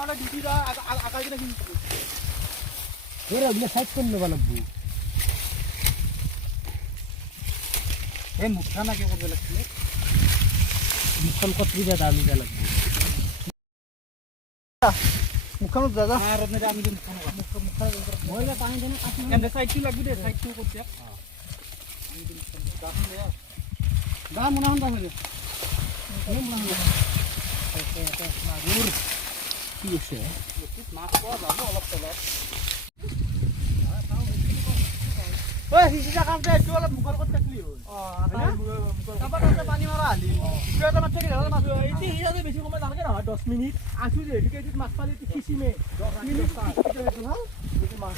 আমরা ডিউটিটা আকাল দিনে কিন্তু এর ওগুলো সাইড করে নেওয়া লাগবে এই মুখটা না কে করবে লাগছে বিকল কতরিটা দামি যা লাগবে মুখখানো দাদা আর আপনি আমি দিন মুখটা বইলে পানি দেন কাটি এন্ড সাইড টু লাগবে দে সাইড টু করতে আমি দিন দাম দে দাম মনে হন দাম হইছে মাগুর কি হচ্ছে মাছ পাওয়া যাবে অলপ তলত ওই হিসিটা কামটা একটু অলপ মুখৰ করতে থাকলি হল তারপর পানি মারা আলি এটা মাছ কি দাদা মাছ এই হিসাবে বেশি সময় লাগে না 10 মিনিট আসু যে এদিকে এদিকে মাছ পালি কিসিমে 10 মিনিট হল মাছ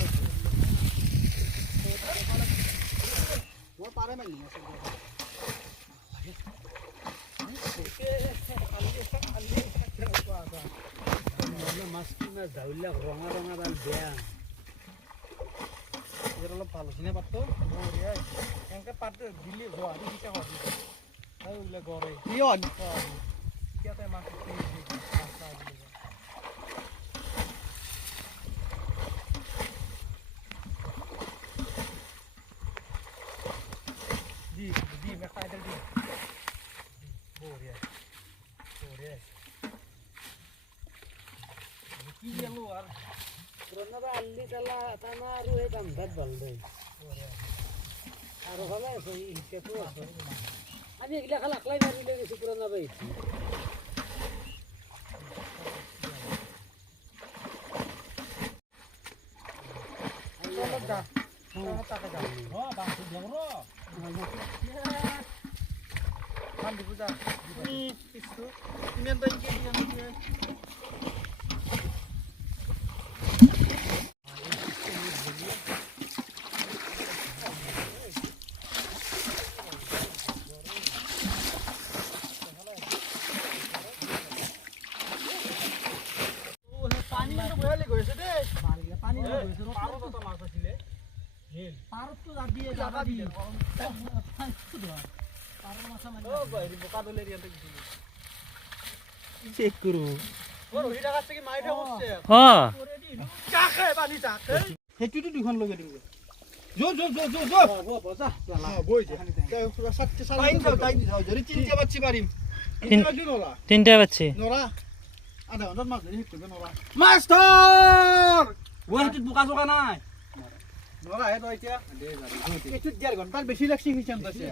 ও পারে মাইলি মাছ মাছ কিনা ধাউলা রঙা রঙা ডাল বেয়া এর অলপ ভালো চিনে পারতো এনকে পারতে দিলি হওয়া দিটা হওয়া তাই ওগুলো গড়ে কি হন কিয়াতে মাছ দি দি মে খাইতে দি বড়িয়া কি গেলো আর পুরনো আল্লি তালা তানা আর এই দাম ভাত ভালো আর ভালো আছে হিসেবে আছে আমি এগুলা খালা আকলাই মারিলে গেছি পুরনো ভাই টাকা দাও বাংলা দেব রো খান দিব যা কিছু ইমেন তো ইকে দিয়ে পানি তো বয়ালে গইছে দে পানি গইছে পারো তো মাছ আছিলে হেল পারত তো যা দিয়ে জায়গা দিলে পারো মাছ মানে ও ভাই বোকা দলে রিয়াতে গিয়ে চেক করো ও রহিটা কাছ থেকে মাইটা বসছে হ্যাঁ চাখে পানি চাখে হেতুটো দুখন লগে দিও জো জো জো জো জো বসা বই যে সাতটি সাল টাইম দাও টাইম দাও যদি তিনটা বাচ্চি পারিম তিনটা বাচ্চি নলা তিনটা বাচ্চি নরা আধা ঘন্টার মাছ ধরে হিট নলা মাস্টার ও হেতু বোকা জোকা নাই নরা হে তো এতিয়া এটু 1.5 ঘন্টার বেশি লাগছে হিচাম দাসে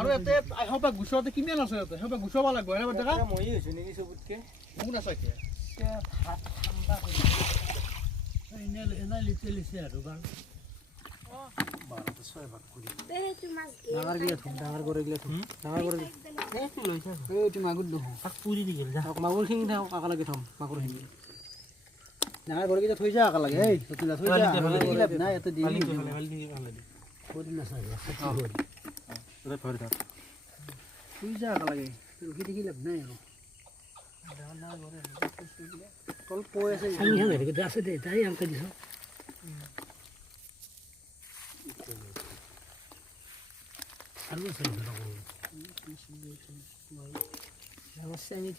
আৰু এতে হবা গুছতে কিমান আছে এতে হবা গুছবা লাগব এনে বডকা মই হৈছে নেকি সবুতকে কোন আছে কি ঠান্ডা করে এনে এনে লিতে লিছে আৰু বা ডাঙৰ গিলা থম ডাঙৰ কৰে গিলা থম ডাঙৰ কৰে এইটো লৈছা এইটো মাগুৰ দেখো তাক পুৰি দি গেল যা মাগুৰ খিনি থাক কাকা লাগি থম মাগুৰ খিনি ডাঙৰ করে গিলা থৈ যা কাকা লাগে এই ততে থৈ যা গিলা নাই এতে দি পুৰি না চাই এটা ফৰি থাক থৈ যা কাকা লাগে ৰখি দেখি লাভ নাই আৰু ডাঙৰ করে কল পয় আছে আমি হেনে দেখি আছে দে তাই আমকে দিছ Algo se lo hago. No sé, mi